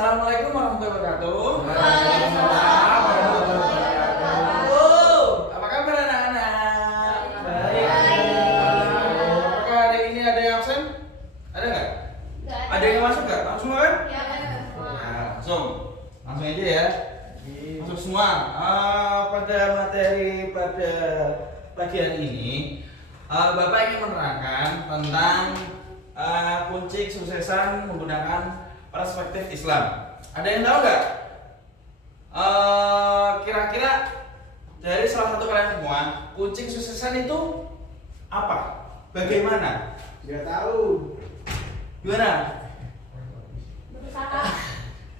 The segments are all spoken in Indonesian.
Assalamualaikum warahmatullahi wabarakatuh. Waalaikumsalam warahmatullahi wabarakatuh. Apa kabar anak-anak? Baik. Apakah hari ini ada yang absen? Ada nggak? Ada yang masuk nggak? Langsung kan? Nah, langsung aja ya. Masuk semua. Pada materi pada pagi hari ini, Bapak ingin menerangkan tentang kunci kesuksesan menggunakan perspektif Islam. Ada yang tahu nggak? Kira-kira dari salah satu kalian semua, kunci kesuksesan itu apa? Bagaimana? Tidak tahu. Gimana?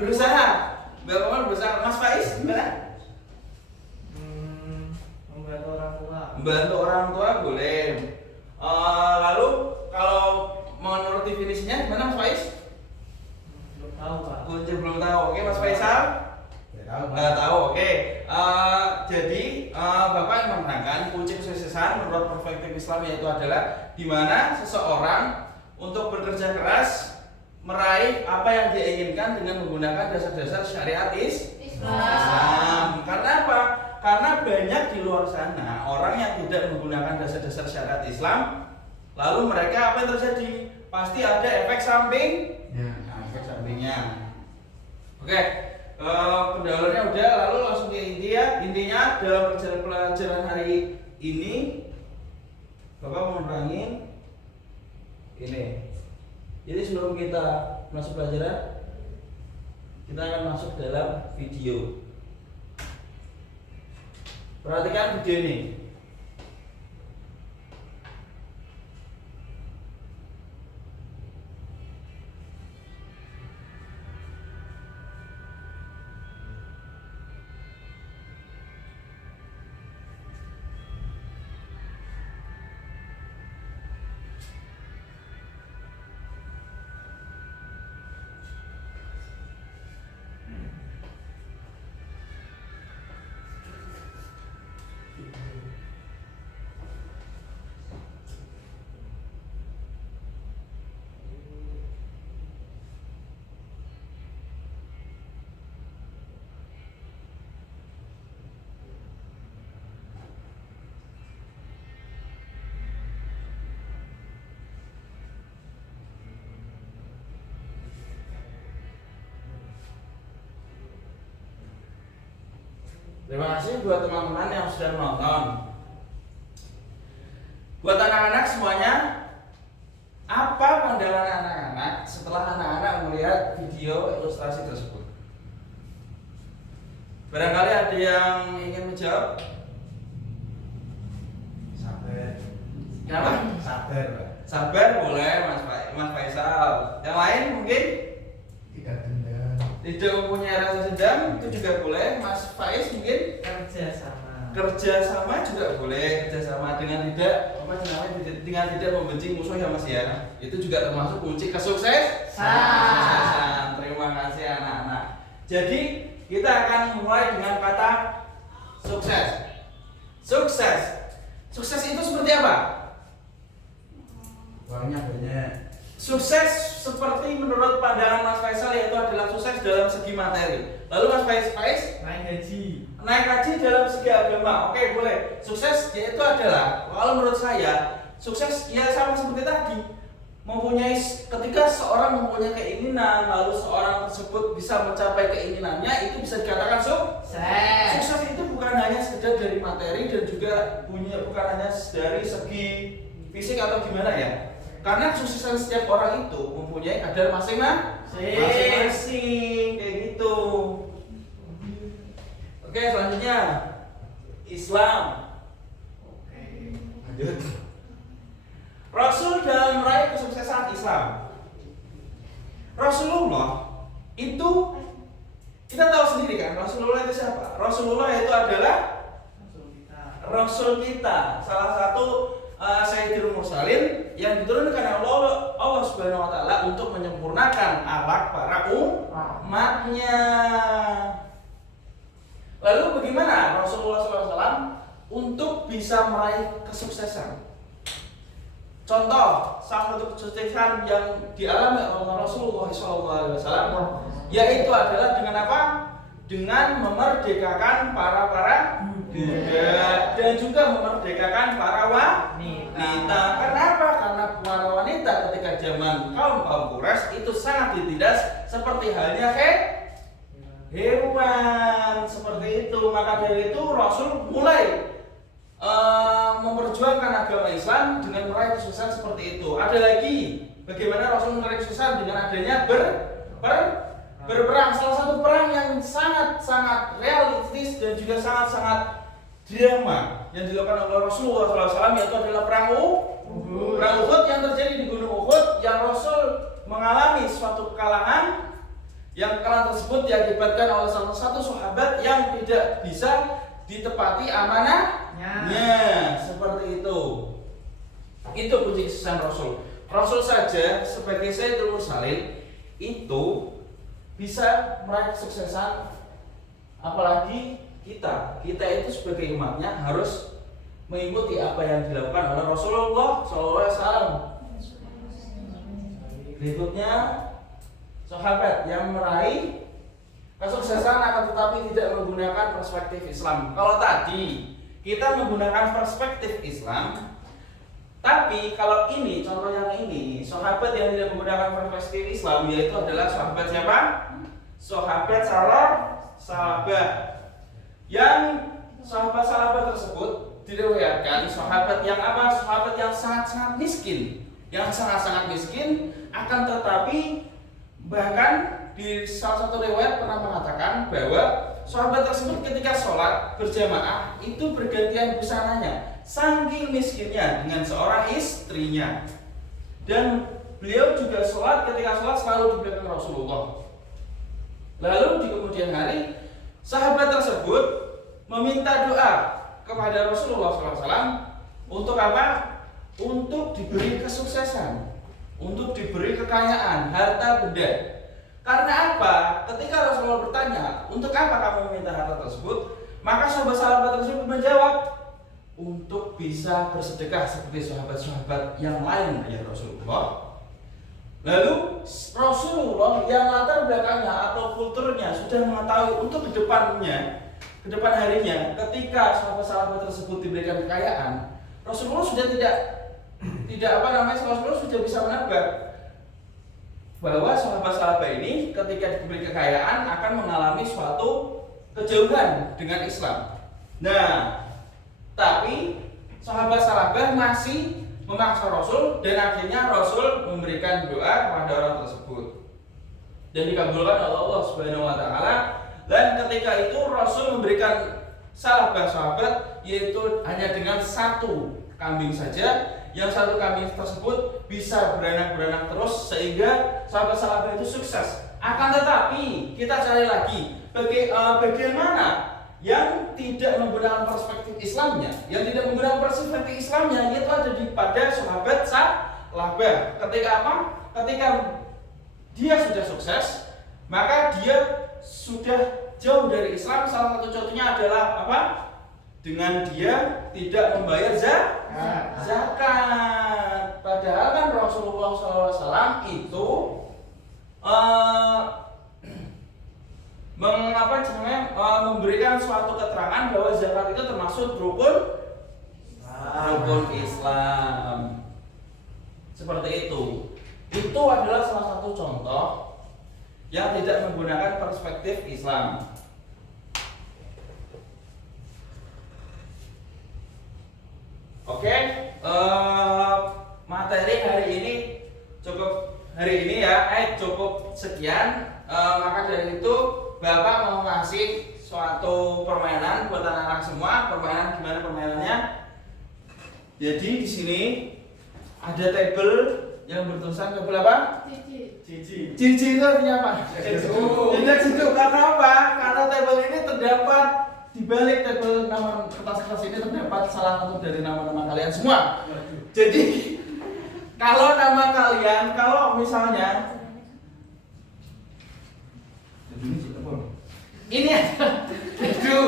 Berusaha. Mbak Komar berusaha. Mas Faiz gimana? Membantu orang tua. Membantu orang tua boleh. Lalu kalau menurut definisinya gimana Mas Faiz? Belum tahu, Pak. Kunci belum tahu. Oke, Mas Faisal? Tidak tahu, Pak. Nggak tahu. Oke. Jadi Bapak ingin menerangkan kunci kesuksesan menurut perspektif Islam yaitu adalah di mana seseorang untuk bekerja keras meraih apa yang dia inginkan dengan menggunakan dasar-dasar syariat Islam. Karena apa? Karena banyak di luar sana orang yang tidak menggunakan dasar-dasar syariat Islam, lalu mereka apa yang terjadi? Pasti ada efek samping. Nah, efek sampingnya. Oke, pendahuluannya udah, lalu langsung ke intinya dalam pelajaran hari ini Bapak mau nerangin ini. Jadi sebelum kita masuk pelajaran, kita akan masuk dalam video. Perhatikan video ini. Terima kasih buat teman-teman yang sudah menonton. Buat anak-anak semuanya, apa pandangan anak-anak setelah anak-anak melihat video ilustrasi tersebut? Barangkali ada yang ingin menjawab? Sabar. Kenapa? Sabar, Pak. Sabar boleh Mas Faisal. Yang lain mungkin Tidak dendam. tidak mempunyai rasa dendam, itu juga boleh. Mas Faiz mungkin kerjasama juga boleh. Kerjasama dengan tidak dengan tidak membenci musuh ya Mas ya. Itu juga termasuk kunci kesuksesan. Terima kasih anak-anak. Jadi kita akan mulai dengan kata sukses. Sukses itu seperti apa? Uangnya banyak. Sukses seperti menurut pandangan Mas Faisal yaitu adalah sukses dalam segi materi. Lalu Mas Faiz naik haji dalam segi agama. Oke, boleh. Sukses yaitu adalah, kalau menurut saya, sukses ya sama seperti tadi. Ketika seorang mempunyai keinginan, lalu seorang tersebut bisa mencapai keinginannya, itu bisa dikatakan sukses. Sukses itu bukan hanya sekedar dari materi dan juga bukan hanya dari segi fisik atau gimana ya. Karena kesuksesan setiap orang itu mempunyai kadar masing-masing kayak gitu. Oke, selanjutnya Islam. Lanjut. Rasul dalam meraih kesuksesan Islam. Rasulullah itu kita tahu sendiri kan, Rasulullah itu siapa? Rasulullah itu adalah Rasul kita, salah satu Sayyidul Mursalin yang diturunkan oleh Allah Subhanahu wa taala untuk menyempurnakan akhlak para umatnya. Lalu bagaimana Rasulullah SAW untuk bisa meraih kesuksesan? contoh salah satu kesuksesan yang dialami oleh Rasulullah SAW, yaitu adalah dengan apa? Dengan memerdekakan para budak dan juga memerdekakan para wanita. Kenapa? Karena para wanita ketika zaman kaum Quraisy itu sangat ditindas seperti halnya hewan seperti itu. Maka dari itu Rasul mulai memperjuangkan agama Islam dengan meraih kesuksesan seperti itu. Ada lagi bagaimana Rasul meraih kesuksesan dengan adanya berperang. Salah satu perang yang sangat-sangat realistis dan juga sangat-sangat drama yang dilakukan oleh Rasulullah SAW, yaitu adalah perang Uhud yang terjadi di Gunung Uhud, yang Rasul mengalami suatu kekalahan, yang kekalahan tersebut diakibatkan oleh salah satu sahabat yang tidak bisa ditepati amanahnya. Seperti itu. Itu kunci kesuksesan Rasul. Rasul saja sebagai Sayyidul Mursalin itu bisa meraih kesuksesan, apalagi kita itu sebagai umatnya harus mengikuti apa yang dilakukan oleh Rasulullah SAW. Berikutnya sahabat yang meraih kesuksesan akan tetapi tidak menggunakan perspektif Islam. Kalau tadi kita menggunakan perspektif Islam, tapi kalau ini contoh yang ini sahabat yang tidak menggunakan perspektif Islam, yaitu adalah sahabat siapa? Sahabat sahabat yang sahabat tersebut diriwayatkan sahabat yang apa? Sahabat yang sangat-sangat miskin, akan tetapi bahkan di salah satu riwayat pernah mengatakan bahwa sahabat tersebut ketika sholat berjamaah itu bergantian busananya, saking miskinnya dengan seorang istrinya. Dan beliau juga sholat, ketika sholat selalu di belakang Rasulullah. Lalu di kemudian hari sahabat tersebut meminta doa kepada Rasulullah SAW untuk apa? Untuk diberi kesuksesan, untuk diberi kekayaan, harta benda. Karena apa? Ketika Rasulullah bertanya, untuk apa kamu meminta harta tersebut? Maka sahabat-sahabat tersebut menjawab, untuk bisa bersedekah seperti sahabat-sahabat yang lain ya Rasulullah. Lalu Rasulullah yang latar belakangnya atau kulturnya sudah mengetahui untuk kedepan harinya, ketika sahabat-sahabat tersebut diberikan kekayaan, Rasulullah sudah Rasulullah sudah bisa menebak bahwa sahabat-sahabat ini ketika diberi kekayaan akan mengalami suatu kejauhan dengan Islam. Nah, tapi sahabat-sahabat masih memaksa Rasul dan akhirnya Rasul memberikan doa kepada orang tersebut dan dikabulkan oleh Allah Subhanahu wa taala. Dan ketika itu Rasul memberikan sahabat-sahabat yaitu hanya dengan satu kambing saja, yang satu kambing tersebut bisa beranak terus sehingga sahabat-sahabat itu sukses. Akan tetapi kita cari lagi bagaimana yang tidak menggunakan perspektif Islamnya, yaitu ada pada sahabat sahabat. Ketika apa? Ketika dia sudah sukses, maka dia sudah jauh dari Islam. Salah satu contohnya adalah apa? Dengan dia tidak membayar zakat. Padahal kan Rasulullah SAW itu memberikan suatu keterangan bahwa zakat itu termasuk rukun Islam. Seperti itu. Itu adalah salah satu contoh yang tidak menggunakan perspektif Islam. Oke, materi hari ini cukup sekian. Maka dari itu Bapak mau ngasih suatu permainan buat anak-anak semua. Permainan gimana permainannya? Jadi di sini ada tabel yang bertulisan tabel apa? Cici. Cici itu artinya apa? Tidak cukup. Karena apa? Karena tabel ini terdapat di balik tabel nama kertas ini terdapat salah satu dari nama-nama kalian semua. Jadi kalau nama kalian, kalau misalnya ini dadu.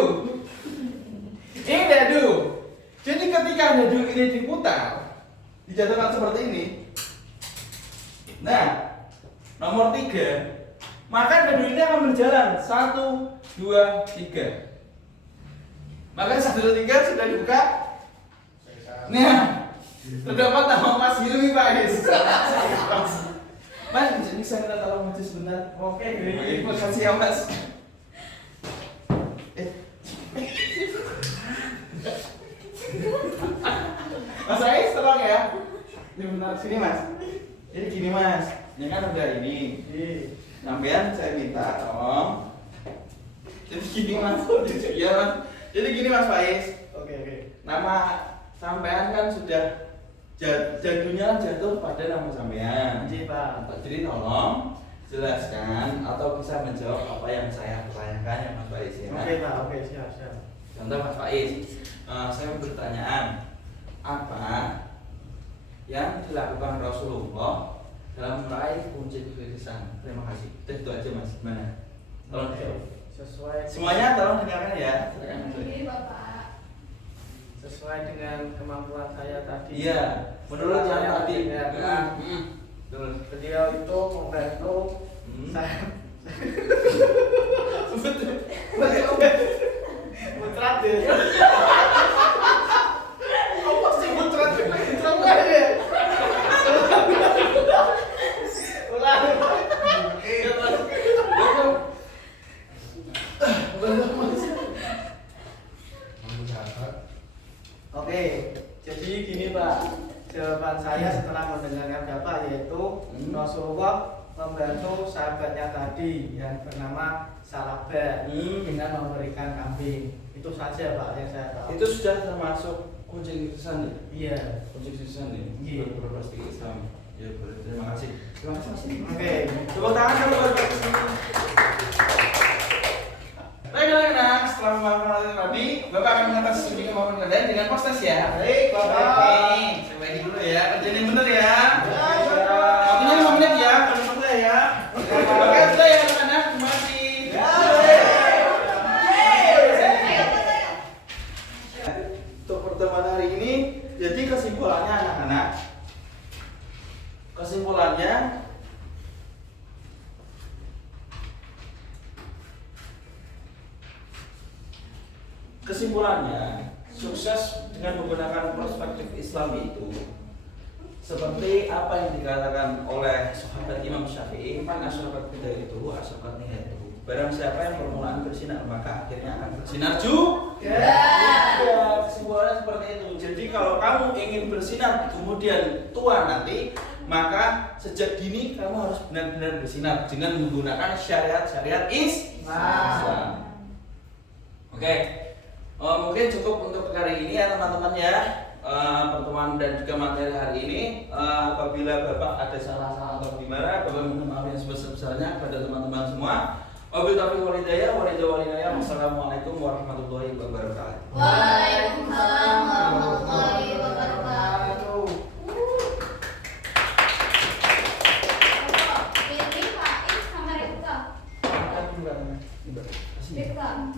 Ini dadu. Jadi ketika dadu ini diputar, dijatuhkan seperti ini. Nah, nomor 3, maka dadu ini akan berjalan 1, 2, 3. Maka 1, 2, 3 sudah dibuka. Nah, terdapat nama Mas Hilmi Pak Is. Mas, bisa minta tolong maju sebentar? Oke, Terima kasih ya Mas. Mas Ais, tolong ya. Ini benar sini Mas. Jadi gini Mas, ini kan udah ini. Sampean saya minta tolong. Jadi gini Mas. Iya Mas. Jadi gini Mas Faiz. Oke. Nama sampean kan sudah jadunya jatuh pada nama sampean. Iya, Pak. Jadi tolong jelaskan atau bisa menjawab apa yang saya pertanyakan ya Mas Faiz ya. Oke, Pak. Oke, siap. Contoh Mas Faiz, saya bertanyaan apa yang dilakukan Rasulullah dalam meraih kunci kesuksesan? Terima kasih. Itu aja Mas. Gimana? Tolong dijawab. Sesuai Semuanya tolong dengarkan ya. Silakan. Ini Bapak. sesuai dengan kemampuan saya tadi. Iya, menurut yang Saya tadi. mendengarkan. Betul. Beliau itu membantu saya. Mutrat ya. Apa sih mutrat? Mutrat ya. Ulang. Oke, jadi gini Pak, jawaban saya setelah mendengarkan Bapak yaitu Rasulullah membantu sahabatnya tadi yang bernama Salabah dengan memberikan kambing. Itu saja Pak yang saya tahu. Itu sudah termasuk kunci kesuksesan ya? Iya. Kunci kesuksesan ya? Iya. Berprestasi Islam. Ya boleh. Terima kasih. Terima kasih Mas. Oke. Tepuk tangan dulu buat Bapak semua. Baiklah anak, setelah memaafkan tadi, Bapak akan mengatas studi kemampuan kalian dengan postas ya. Baik, Bapak. Oke, saya bagi dulu ya. Kerjain yang bener ya. Waktunya 5 menit ya, kalau selesai ya. Oke, sudah ya anak-anak. Terima kasih. Untuk pertemuan hari ini, jadi kesimpulannya anak-anak. Kesimpulannya, sukses dengan menggunakan perspektif Islam itu seperti apa yang dikatakan oleh sahabat Imam Syafi'i, "Man asyrakat bidayah itu asyrakat nihayatu." Barang siapa yang permulaan bersinar, maka akhirnya akan bersinar juga. Ya, kesimpulannya seperti itu. Jadi kalau kamu ingin bersinar kemudian tua nanti, maka sejak dini kamu harus benar-benar bersinar dengan menggunakan syariat-syariat Islam. Oke. Mungkin cukup untuk hari ini ya teman-teman ya, pertemuan dan juga materi hari ini. Apabila Bapak ada salah-salah atau gimana, Bapak minta maaf yang sebesar-besarnya kepada teman-teman semua. Wabillahi taufiq wal hidayah. Wassalamualaikum warahmatullahi wabarakatuh. Waalaikumsalam warahmatullahi wabarakatuh. Ini Pak Is sama Rifka. Rifka.